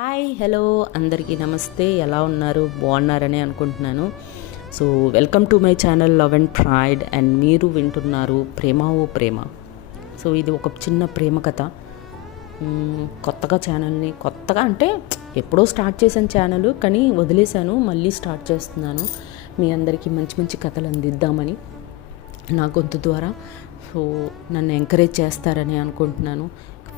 Hi hello అందరికీ నమస్తే. ఎలా ఉన్నారు? బాగున్నారని అనుకుంటున్నాను. So welcome to my channel love and pride. And మీరు వింటున్నారు ప్రేమ ఓ ప్రేమ. సో ఇది ఒక చిన్న ప్రేమ కథ. కొత్తగా ఛానల్ని కొత్తగా అంటే ఎప్పుడో స్టార్ట్ చేశాను ఛానల్, కానీ వదిలేశాను, మళ్ళీ స్టార్ట్ చేస్తున్నాను. మీ అందరికీ మంచి మంచి కథలు అందిద్దామని నా గొంతు ద్వారా. సో నన్ను ఎంకరేజ్ చేస్తారని అనుకుంటున్నాను.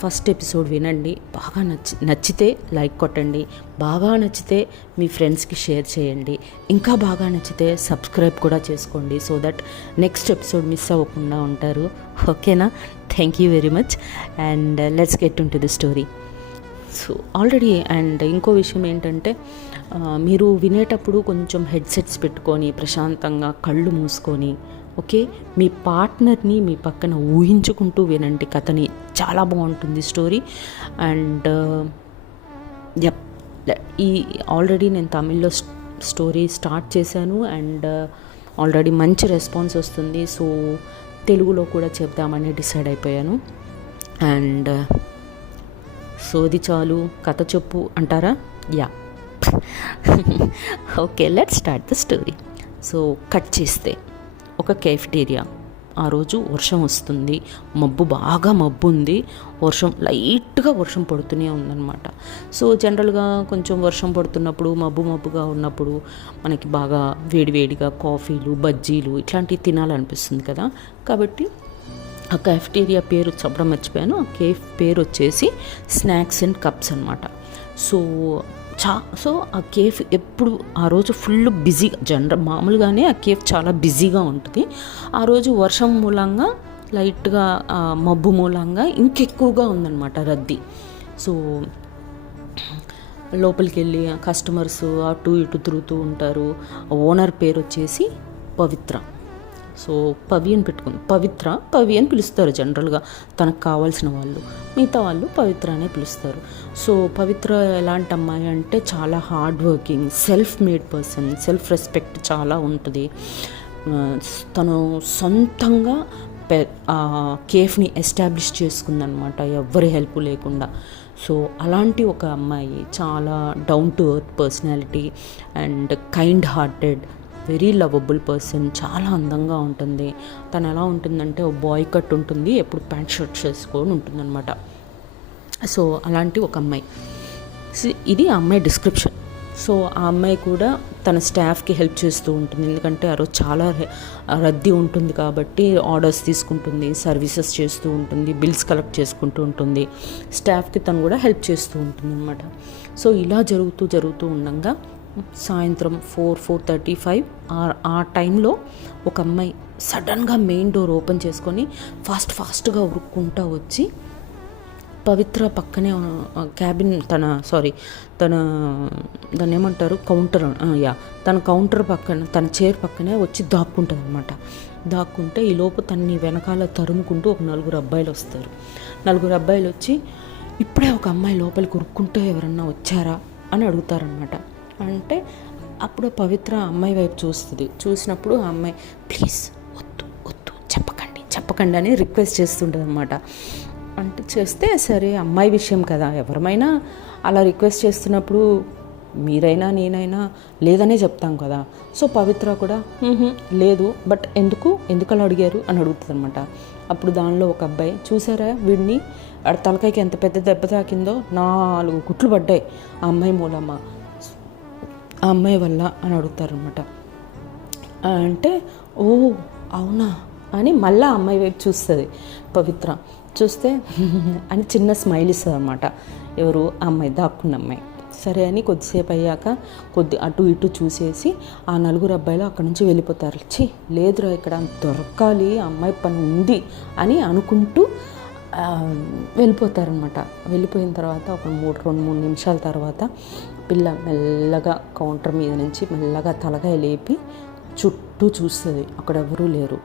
ఫస్ట్ ఎపిసోడ్ వినండి. బాగా నచ్చితే లైక్ కొట్టండి, బాగా నచ్చితే మీ ఫ్రెండ్స్కి షేర్ చేయండి, ఇంకా బాగా నచ్చితే సబ్స్క్రైబ్ కూడా చేసుకోండి. So that next episode miss అవ్వకుండా ఉంటారు. ఓకేనా? Thank you very much. And let's get in to the story. So already and ఇంకో విషయం ఏంటంటే, మీరు వినేటప్పుడు కొంచెం హెడ్సెట్స్ పెట్టుకొని ప్రశాంతంగా కళ్ళు మూసుకొని, ఓకే, మీ పార్ట్నర్ని మీ పక్కన ఊహించుకుంటూ వినండి కథని. చాలా బాగుంటుంది స్టోరీ. అండ్ ఈ ఆల్రెడీ నేను తమిళ్లో స్టోరీ స్టార్ట్ చేశాను అండ్ ఆల్రెడీ మంచి రెస్పాన్స్ వస్తుంది. సో తెలుగులో కూడా చెప్దామని డిసైడ్ అయిపోయాను. అండ్ సోది చాలు కథ చెప్పు అంటారా? Yeah. Okay, let's start the story. So cut చేస్తే ఒక కేఫ్టేరియా. ఆ రోజు వర్షం వస్తుంది, బాగా మబ్బు ఉంది, లైట్గా వర్షం పడుతూనే ఉందన్నమాట. సో జనరల్గా కొంచెం వర్షం పడుతున్నప్పుడు మబ్బుగా ఉన్నప్పుడు మనకి బాగా వేడివేడిగా కాఫీలు, బజ్జీలు ఇట్లాంటివి తినాలనిపిస్తుంది కదా. కాబట్టి ఆ కేఫ్టేరియా పేరు చెప్పడం మర్చిపోయాను. ఆ కేఫ్ పేరు వచ్చేసి స్నాక్స్ అండ్ కప్స్ అనమాట. సో ఆ కేఫ్ ఎప్పుడు ఆ రోజు ఫుల్ బిజీగా, మామూలుగానే ఆ కేఫ్ చాలా బిజీగా ఉంటుంది. ఆ రోజు వర్షం మూలంగా, లైట్గా మబ్బు మూలంగా ఇంకెక్కువగా ఉందన్నమాట రద్దీ. సో లోపలికి వెళ్ళి కస్టమర్స్ అటు ఇటు తిరుగుతూ ఉంటారు. ఓనర్ పేరు వచ్చేసి పవిత్ర. సో పవి అని పిలుస్తారు జనరల్గా తనకు కావాల్సిన వాళ్ళు. మిగతా వాళ్ళు పవిత్ర అనే పిలుస్తారు. సో పవిత్ర ఎలాంటి అమ్మాయి అంటే చాలా hard working, self made person, self respect చాలా ఉంటుంది. తను సొంతంగా కేఫ్ని ఎస్టాబ్లిష్ చేసుకుందనమాట, ఎవ్వరి హెల్ప్ లేకుండా. సో అలాంటి ఒక అమ్మాయి, చాలా down to earth personality and kind hearted, very lovable person, చాలా అందంగా ఉంటుంది. తను ఎలా ఉంటుందంటే ఓ బాయ్ కట్ ఉంటుంది, ఎప్పుడు ప్యాంట్ షర్ట్ చేసుకొని ఉంటుందన్నమాట. సో అలాంటి ఒక అమ్మాయి. ఇది ఆ అమ్మాయి డిస్క్రిప్షన్. సో ఆ అమ్మాయి కూడా తన స్టాఫ్కి హెల్ప్ చేస్తూ ఉంటుంది, ఎందుకంటే ఆ రోజు చాలా రద్దీ ఉంటుంది కాబట్టి ఆర్డర్స్ తీసుకుంటుంది, సర్వీసెస్ చేస్తూ ఉంటుంది, బిల్స్ కలెక్ట్ చేసుకుంటూ ఉంటుంది, స్టాఫ్కి తను కూడా హెల్ప్ చేస్తూ ఉంటుంది అనమాట. సో ఇలా జరుగుతూ ఉండగా సాయంత్రం 4:35 ఆ టైంలో ఒక అమ్మాయి సడన్గా మెయిన్ డోర్ ఓపెన్ చేసుకొని ఫాస్ట్గా ఉరుక్కుంటూ వచ్చి పవిత్ర పక్కనే క్యాబిన్ దాన్ని ఏమంటారు, కౌంటర్, తన కౌంటర్ పక్కన, తన చైర్ పక్కనే వచ్చి దాక్కుంటుంది అనమాట. దాక్కుంటే ఈ లోపు తన్ని వెనకాల తరుముకుంటూ ఒక 4 అబ్బాయిలు వస్తారు. 4 అబ్బాయిలు వచ్చి ఇప్పుడే ఒక అమ్మాయి లోపలికి ఉరుక్కుంటూ ఎవరన్నా వచ్చారా అని అడుగుతారనమాట. అంటే అప్పుడు పవిత్ర అమ్మాయి వైపు చూస్తుంది. చూసినప్పుడు ఆ అమ్మాయి ప్లీజ్ వద్దు చెప్పకండి అని రిక్వెస్ట్ చేస్తుంటుంది అనమాట. అంటే చేస్తే సరే, అమ్మాయి విషయం కదా, ఎవరమైనా అలా రిక్వెస్ట్ చేస్తున్నప్పుడు మీరైనా నేనైనా లేదనే చెప్తాం కదా. సో పవిత్ర కూడా లేదు, బట్ ఎందుకు అలా అడిగారు అని అడుగుతుంది అనమాట. అప్పుడు దానిలో ఒక అబ్బాయి, చూసారా వీడిని, తలకాయకి ఎంత పెద్ద దెబ్బ తాకిందో, 4 కుట్లు పడ్డాయి ఆ అమ్మాయి మూలమ్మ, ఆ అమ్మాయి వల్ల అని అడుగుతారనమాట. అంటే ఓ అవునా అని మళ్ళీ ఆ అమ్మాయి వైపు చూస్తుంది పవిత్ర. చూస్తే అని చిన్న స్మైల్ ఇస్తుంది అనమాట. ఎవరు? ఆ అమ్మాయి, దాక్కున్న అమ్మాయి. సరే అని కొద్దిసేపు అయ్యాక అటు ఇటు చూసేసి ఆ 4 అబ్బాయిలు అక్కడి నుంచి వెళ్ళిపోతారు. లేదురా, ఇక్కడ దొరకాలి, ఆ అమ్మాయి పని ఉంది అని అనుకుంటూ వెళ్ళిపోతారనమాట. వెళ్ళిపోయిన తర్వాత ఒక 2-3 నిమిషాల తర్వాత పిల్ల మెల్లగా కౌంటర్ మీద నుంచి మెల్లగా తలకాయ లేపి చుట్టూ చూస్తుంది, అక్కడ ఎవరూ లేరు.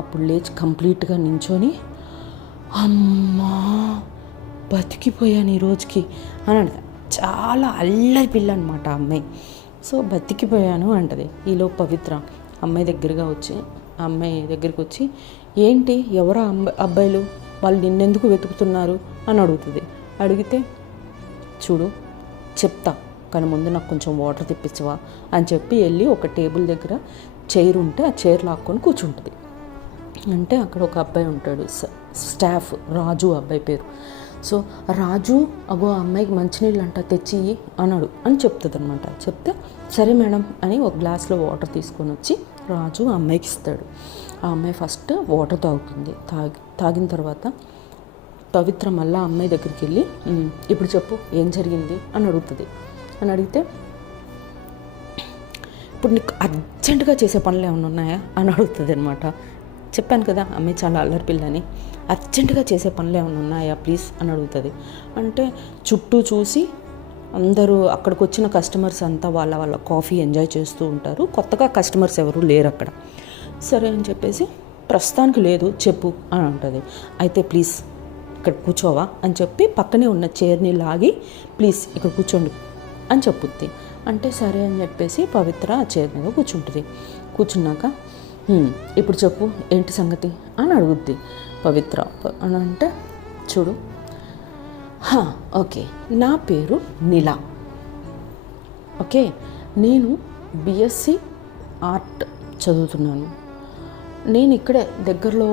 అప్పుడు లేచి కంప్లీట్గా నించొని అమ్మా బతికిపోయాను ఈ రోజుకి అని అంటది. చాలా అల్లరి పిల్ల అనమాట ఆ అమ్మాయి. సో బతికిపోయాను అంటది. ఈలో పవిత్ర అమ్మాయి దగ్గరికి వచ్చి ఏంటి, ఎవరా అబ్బాయిలు, వాళ్ళు నిన్నెందుకు వెతుకుతున్నారు అని అడుగుతుంది. అడిగితే చూడు, చెప్తా, కానీ ముందు నాకు కొంచెం వాటర్ తెప్పించవా అని చెప్పి వెళ్ళి ఒక టేబుల్ దగ్గర చైర్ ఉంటే ఆ చైర్ లాక్కొని కూర్చుంటుంది. అంటే అక్కడ ఒక అబ్బాయి ఉంటాడు, స్టాఫ్, రాజు అబ్బాయి పేరు. సో రాజు అగో అమ్మాయికి మంచినీళ్ళు అంట తెచ్చి అన్నాడు అని చెప్తుంది అనమాట. చెప్తే సరే మేడం అని ఒక గ్లాస్లో వాటర్ తీసుకొని వచ్చి రాజు ఆ అమ్మాయికి ఇస్తాడు. ఆ అమ్మాయి ఫస్ట్ వాటర్ తాగుతుంది. తాగిన తర్వాత పవిత్ర మళ్ళీ అమ్మాయి దగ్గరికి వెళ్ళి ఇప్పుడు చెప్పు ఏం జరిగింది అని అడుగుతుంది. అని అడిగితే ఇప్పుడు నీకు అర్జెంటుగా చేసే పనులు ఏమైనా ఉన్నాయా అని అడుగుతుంది అనమాట. చెప్పాను కదా అమ్మాయి చాలా అల్లరి పిల్లని. అర్జెంటుగా చేసే పనులు ఏమైనా ఉన్నాయా ప్లీజ్ అని అడుగుతుంది. అంటే చుట్టూ చూసి అందరూ అక్కడికి వచ్చిన కస్టమర్స్ అంతా వాళ్ళ కాఫీ ఎంజాయ్ చేస్తూ ఉంటారు. కొత్తగా కస్టమర్స్ ఎవరు లేరు అక్కడ. సరే అని చెప్పేసి ప్రస్తుతానికి లేదు చెప్పు అని అంటుంది. అయితే ప్లీజ్ ఇక్కడ కూర్చోవా అని చెప్పి పక్కనే ఉన్న చైర్ని లాగి ప్లీజ్ ఇక్కడ కూర్చోండి అని చెప్పుద్ది. అంటే సరే అని చెప్పేసి పవిత్ర ఆ చైర్ మీద కూర్చుంటుంది. కూర్చున్నాక ఇప్పుడు చెప్పు ఏంటి సంగతి అని అడుగుద్ది పవిత్ర. అని అంటే చూడు, ఓకే నా పేరు నీలా, ఓకే నేను బిఎస్సి ఆర్ట్ చదువుతున్నాను. నేను ఇక్కడే దగ్గరలో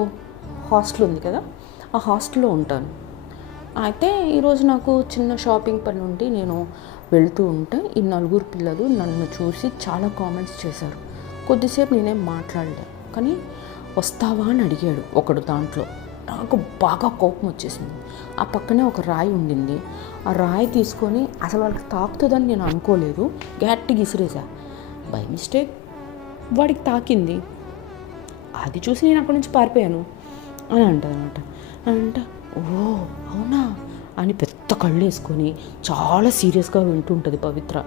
హాస్టల్ ఉంది కదా, ఆ హాస్టల్లో ఉంటాను. అయితే ఈరోజు నాకు చిన్న షాపింగ్ పని ఉండి నేను వెళ్తూ ఉంటే ఈ 4 పిల్లలు నన్ను చూసి చాలా కామెంట్స్ చేశారు. కొద్దిసేపు నేనేం మాట్లాడలే, కానీ వస్తావా అని అడిగాడు ఒకడు. దాంట్లో నాకు బాగా కోపం వచ్చేసింది. ఆ పక్కనే ఒక రాయి ఉండింది. ఆ రాయి తీసుకొని అసలు వాళ్ళకి తాకుతుందని నేను అనుకోలేదు, గట్టిగా ఇసిరేసా. బై మిస్టేక్ వాడికి తాకింది. అది చూసి నేను అక్కడి నుంచి పారిపోయాను అని అంటారనమాట. అంటే ఓ అవునా అని పెద్ద కళ్ళు వేసుకొని చాలా సీరియస్గా వింటుంటుంది పవిత్ర.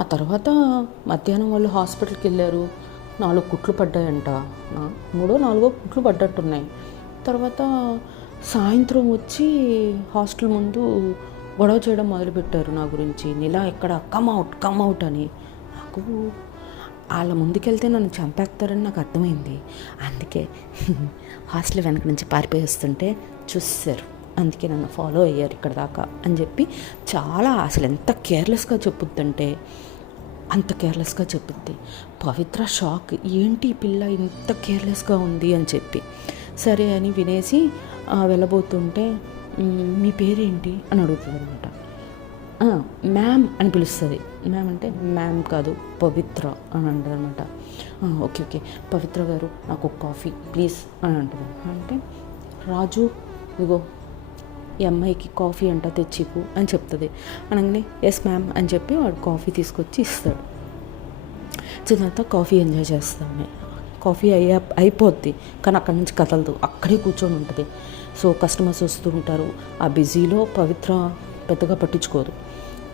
ఆ తర్వాత మధ్యాహ్నం వాళ్ళు హాస్పిటల్కి వెళ్ళారు. 4 కుట్లు పడ్డాయంట, 3-4 కుట్లు పడ్డట్టున్నాయి. తర్వాత సాయంత్రం వచ్చి హాస్టల్ ముందు గొడవ చేయడం మొదలుపెట్టారు నా గురించి. నీలా ఎక్కడ కమ్ అవుట్ అని. నాకు వాళ్ళ ముందుకెళ్తే నన్ను చంపేస్తారని నాకు అర్థమైంది. అందుకే హాస్టల్ వెనక నుంచి పారిపోయి వస్తుంటే చూస్తారు, అందుకే నన్ను ఫాలో అయ్యారు ఇక్కడ దాకా అని చెప్పి చాలా అసలు ఎంత కేర్లెస్గా చెప్పుద్దంటే అంత కేర్లెస్గా చెప్పుద్ది. పవిత్ర షాక్, ఏంటి ఈ పిల్ల ఇంత కేర్లెస్గా ఉంది అని చెప్పి. సరే అని వినేసి వెళ్ళబోతుంటే మీ పేరేంటి అని అడుగుతుంది అనమాట. మ్యామ్ అని పిలుస్తుంది. మ్యామ్ అంటే మ్యామ్ కాదు పవిత్ర అని అంటుంది అనమాట. ఓకే పవిత్ర గారు నాకు ఒక కాఫీ ప్లీజ్ అని అంటుంది. అంటే రాజు ఇగో ఈ అమ్మాయికి కాఫీ అంట తెచ్చిపు అని చెప్తుంది. అనగానే ఎస్ మ్యామ్ అని చెప్పి వాడు కాఫీ తీసుకొచ్చి ఇస్తాడు. తర్వాత కాఫీ ఎంజాయ్ చేస్తామే. కాఫీ అయిపోద్ది, కానీ అక్కడి నుంచి కదలదు, అక్కడే కూర్చొని ఉంటుంది. సో కస్టమర్స్ వస్తూ ఉంటారు. ఆ బిజీలో పవిత్ర పెద్దగా పట్టించుకోదు.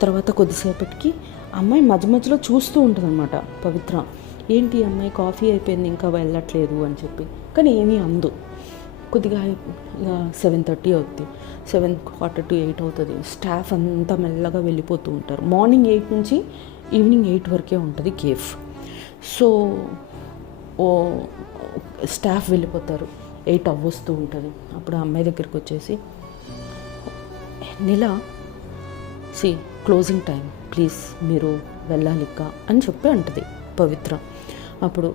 తర్వాత కొద్దిసేపటికి అమ్మాయి మధ్యలో చూస్తూ ఉంటుంది అనమాట పవిత్ర. ఏంటి అమ్మాయి కాఫీ అయిపోయింది ఇంకా వెళ్ళట్లేదు అని చెప్పి, కానీ ఏమీ అందు. కొద్దిగా 7:30 అవుతుంది, 7:45 అవుతుంది. స్టాఫ్ అంతా మెల్లగా వెళ్ళిపోతూ ఉంటారు. మార్నింగ్ 8 నుంచి ఈవినింగ్ 8 వరకే ఉంటుంది కేఫ్. సో స్టాఫ్ వెళ్ళిపోతారు, 8 అవ్వొస్తూ ఉంటుంది. అప్పుడు ఆ అమ్మాయి దగ్గరికి వచ్చేసి నీలా క్లోజింగ్ టైం ప్లీజ్ మీరు వెళ్ళాలి ఇక అని చెప్పి అంటుంది పవిత్ర. అప్పుడు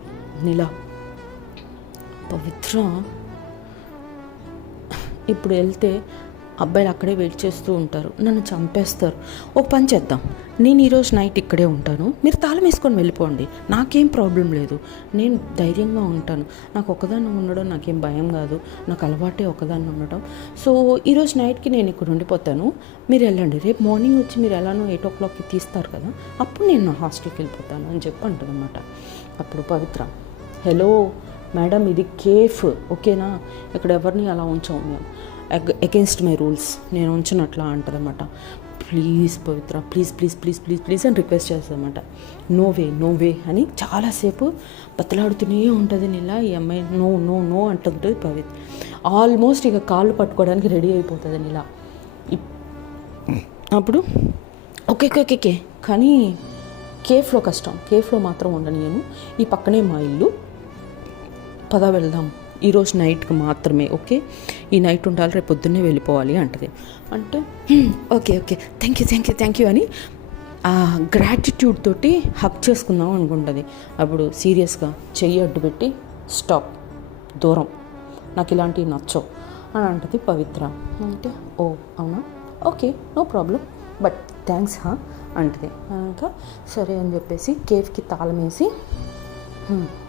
నీలా పవిత్ర ఇప్పుడు వెళ్తే అబ్బాయిలు అక్కడే వెయిట్ చేస్తూ ఉంటారు, నన్ను చంపేస్తారు. ఒక పని చేద్దాం, నేను ఈరోజు నైట్ ఇక్కడే ఉంటాను, మీరు తాళం వేసుకొని వెళ్ళిపోండి, నాకేం ప్రాబ్లం లేదు, నేను ధైర్యంగా ఉంటాను, నాకు ఒకదాన్ని ఉండడం నాకేం భయం కాదు, నాకు అలవాటే ఒకదాన్ని ఉండడం. సో ఈరోజు నైట్కి నేను ఇక్కడ ఉండిపోతాను, మీరు వెళ్ళండి, రేపు మార్నింగ్ వచ్చి మీరు ఎలానో 8 o'clockకి తీస్తారు కదా, అప్పుడు నేను నా హాస్టల్కి వెళ్ళిపోతాను అని చెప్పి అంటుంది అనమాట. అప్పుడు పవిత్ర హలో మేడం ఇది కేఫ్ ఓకేనా, ఇక్కడ ఎవరిని అలా ఉంచాము మేము, అగెన్స్ట్ మై రూల్స్ నేను ఉంచినట్లా అంటదన్నమాట. Please Pavitra please please please please please అని రిక్వెస్ట్ చేస్తుందన్నమాట. నో వే అని చాలాసేపు బతలాడుతూనే ఉంటుంది నీలా. ఈ అమ్మాయి నో నో నో అంటుంటుంది పవిత్ర. ఆల్మోస్ట్ ఇక కాళ్ళు పట్టుకోవడానికి రెడీ అయిపోతుంది నీలా. అప్పుడు ఓకే కానీ కేఫ్లో కష్టం, కేఫ్లో మాత్రం ఉండనియను, ఈ పక్కనే మా ఇల్లు, పద వెళ్దాం ఈరోజు నైట్కి మాత్రమే, ఓకే, ఈ నైట్ ఉండాలి, రేపు పొద్దున్నే వెళ్ళిపోవాలి అంటది. అంటే ఓకే ఓకే థ్యాంక్ యూ అని ఆ గ్రాటిట్యూడ్ తోటి హక్ చేసుకుందాం అనుకుంటుంది. అప్పుడు సీరియస్గా చెయ్యి అడ్డు పెట్టి స్టాప్, దూరం, నాకు ఇలాంటివి నచ్చవు అని అంటది పవిత్ర. అంటే ఓ అవునా, okay, no problem, but thanks అంటది. ఇంకా సరే అని చెప్పేసి కేఫ్కి తాళం వేసి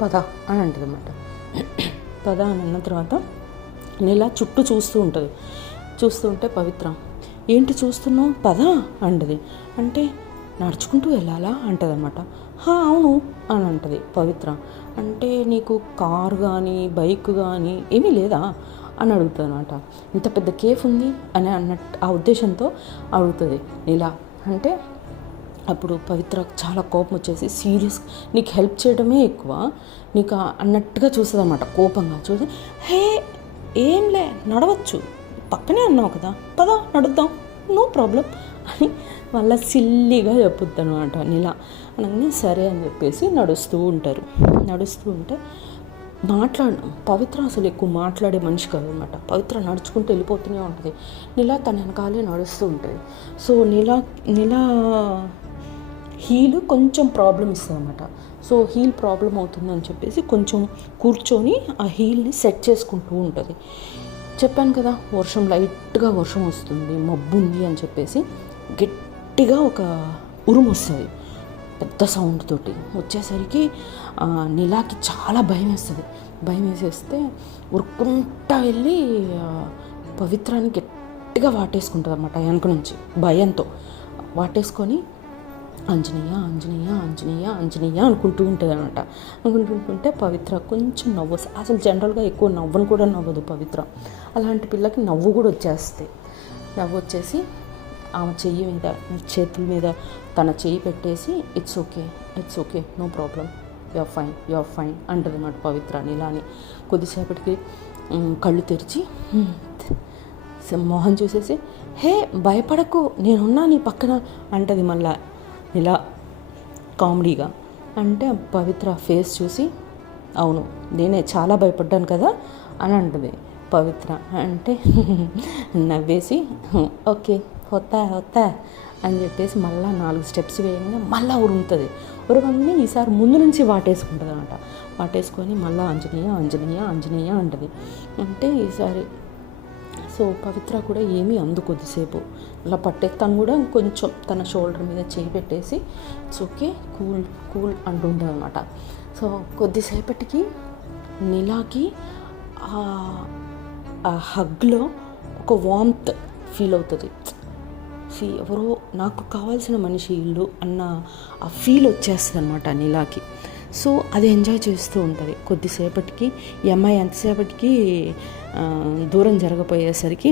పద అని అంటది అన్నమాట. పద అని అన్న తర్వాత నీలా చుట్టూ చూస్తూ ఉంటుంది. చూస్తూ ఉంటే పవిత్ర ఏంటి చూస్తున్నావు, పద అంటది. అంటే నడుచుకుంటూ వెళ్ళాలా అంటది అనమాట. అవును అని అంటది పవిత్ర. అంటే నీకు కారు కానీ బైక్ కానీ ఏమీ లేదా అని అడుగుతుంది అనమాట. ఇంత పెద్ద కేఫ్ ఉంది అని అన్నట్టు ఆ ఉద్దేశంతో అడుగుతుంది నీలా. అంటే అప్పుడు పవిత్ర చాలా కోపం వచ్చేసి సీరియస్, నీకు హెల్ప్ చేయడమే ఎక్కువ నీకు అన్నట్టుగా చూస్తుంది అనమాట. కోపంగా చూసి ఏంలే నడవచ్చు, పక్కనే అన్నావు కదా, పద నడుద్దాం, నో ప్రాబ్లం అని మళ్ళీ సిల్లీగా చెప్పుద్ది అనమాట నీలా. అనగానే సరే అని చెప్పేసి నడుస్తూ ఉంటారు. నడుస్తూ ఉంటే పవిత్ర అసలు ఎక్కువ మాట్లాడే మనిషి కాదనమాట. పవిత్ర నడుచుకుంటూ వెళ్ళిపోతూనే ఉంటుంది. నీలా తన వెనకాలే నడుస్తూ ఉంటుంది. సో నీలా హీల్ కొంచెం ప్రాబ్లం ఇస్తుంది అనమాట. సో హీల్ ప్రాబ్లం అవుతుందని చెప్పేసి కొంచెం కూర్చొని ఆ హీల్ని సెట్ చేసుకుంటూ ఉంటుంది. చెప్పాను కదా లైట్గా వర్షం వస్తుంది, మబ్బు ఉంది అని చెప్పేసి గట్టిగా ఒక ఉరుము వస్తుంది పెద్ద సౌండ్ తోటి. వచ్చేసరికి నీలాకి చాలా భయం వేస్తుంది. భయం వేసేస్తే ఉరుక్కుంటా వెళ్ళి పవిత్రాన్ని గట్టిగా వాటేసుకుంటుంది అనమాట. వెనక నుంచి భయంతో వాటేసుకొని ఆంజనేయ ఆంజనేయ ఆంజనేయ ఆంజనేయ అనుకుంటూ ఉంటుంది అనమాట. అనుకుంటుంటే పవిత్ర కొంచెం నవ్వు, అసలు జనరల్గా ఎక్కువ నవ్వును కూడా నవ్వదు పవిత్ర. అలాంటి పిల్లకి నవ్వు కూడా వచ్చేస్తాయి. నవ్వు వచ్చేసి ఆమె చేతుల మీద తన చెయ్యి పెట్టేసి it's okay no problem, you're fine అంటది అన్నమాట పవిత్ర నీలాని. కొద్దిసేపటికి కళ్ళు తెరిచి మొహం చూసేసి భయపడకు నేనున్నా నీ పక్కన అంటది మళ్ళా ఇలా కామెడీగా. అంటే పవిత్ర ఫేస్ చూసి అవును నేనే చాలా భయపడ్డాను కదా అని అంటది పవిత్ర. అంటే నవ్వేసి ఓకే వస్తా అని చెప్పేసి మళ్ళీ 4 స్టెప్స్ వేయగానే మళ్ళీ ఉరుముతుంది. ఉరగగానే ఈసారి ముందు నుంచి వాటేసుకుంటుంది అనమాట. వాటేసుకొని మళ్ళీ ఆంజనేయ ఆంజనేయ ఆంజనేయ అంటది. అంటే ఈసారి సో పవిత్ర కూడా ఏమీ అందు కొద్దిసేపు అలా తను కూడా కొంచెం తన షోల్డర్ మీద చేయి పెట్టేసి ఇట్స్ ఓకే కూల్ అంటుంటుంది అనమాట. సో కొద్దిసేపటికి నీలాకి ఆ హగ్లో ఒక వార్మ్త్ ఫీల్ అవుతుంది. ఎవరో నాకు కావాల్సిన మనిషి ఇల్లు అన్న ఆ ఫీల్ వచ్చేస్తుంది అనమాట నీలాకి. సో అది ఎంజాయ్ చేస్తూ ఉంటుంది. కొద్దిసేపటికి ఈ అమ్మాయి ఎంతసేపటికి దూరం జరగపోయేసరికి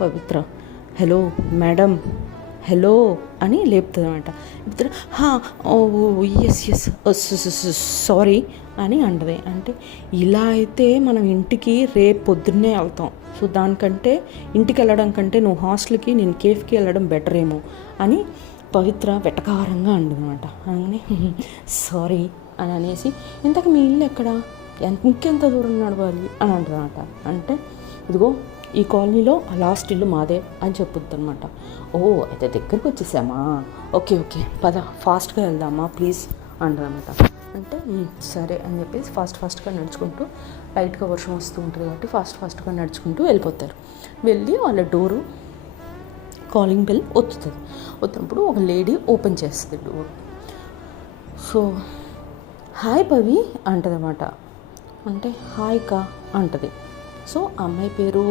పవిత్ర హలో మేడం హలో అని లేపుతుంది అనమాట. ఎస్ సారీ అని అంటది. అంటే ఇలా అయితే మనం ఇంటికి రేపు పొద్దున్నే వెళ్తాం. సో దానికంటే ఇంటికి వెళ్ళడం కంటే నువ్వు హాస్టల్కి నేను కేఫ్కి వెళ్ళడం బెటర్ ఏమో అని పవిత్ర వెటకారంగా అంటదనమాట. అనగానే సారీ అని అనేసి ఇంతకు మీ ఇల్లు ఎక్కడ, ఇంకెంత దూరం నడవాలి అని అంటదనమాట. అంటే ఇదిగో ఈ కాలనీలో లాస్ట్ ఇల్లు మాదే అని చెప్పుద్ది అనమాట. అయితే దగ్గరికి వచ్చేసామా, ఓకే పద ఫాస్ట్గా వెళ్దామా ప్లీజ్ అంటదనమాట. అంటే సరే అని చెప్పేసి ఫాస్ట్గా నడుచుకుంటూ, లైట్గా వర్షం వస్తూ ఉంటుంది కాబట్టి ఫాస్ట్గా నడుచుకుంటూ వెళ్ళిపోతారు. వెళ్ళి వాళ్ళ డోరు కాలింగ్ బెల్ ఒత్తుతుంది. ఒత్తినప్పుడు ఒక లేడీ ఓపెన్ చేస్తుంది డోర్. సో హాయ్ పవి అంటదన్నమాట. అంటే హాయ్ కా అంటది. సో అమ్మాయి పేరు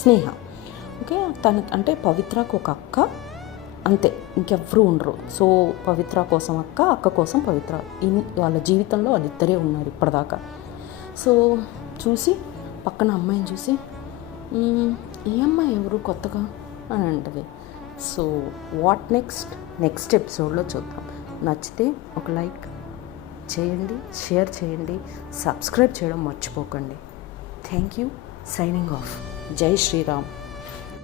స్నేహ. ఓకే, అంటే పవిత్రకు ఒక అక్క అంతే, ఇంకెవ్వరూ ఉండరు. సో పవిత్ర కోసం అక్క కోసం పవిత్ర, వాళ్ళ జీవితంలో వాళ్ళిద్దరే ఉన్నారు ఇప్పటిదాకా. సో చూసి పక్కన అమ్మాయిని చూసి ఈ అమ్మాయి ఎవరు కొత్తగా అని అంటది. సో వాట్ నెక్స్ట్ ఎపిసోడ్లో చూద్దాం. నచ్చితే ఒక లైక్ చేయండి, షేర్ చేయండి, సబ్స్క్రైబ్ చేయడం మర్చిపోకండి. Thank you. Signing off. జై శ్రీరామ్.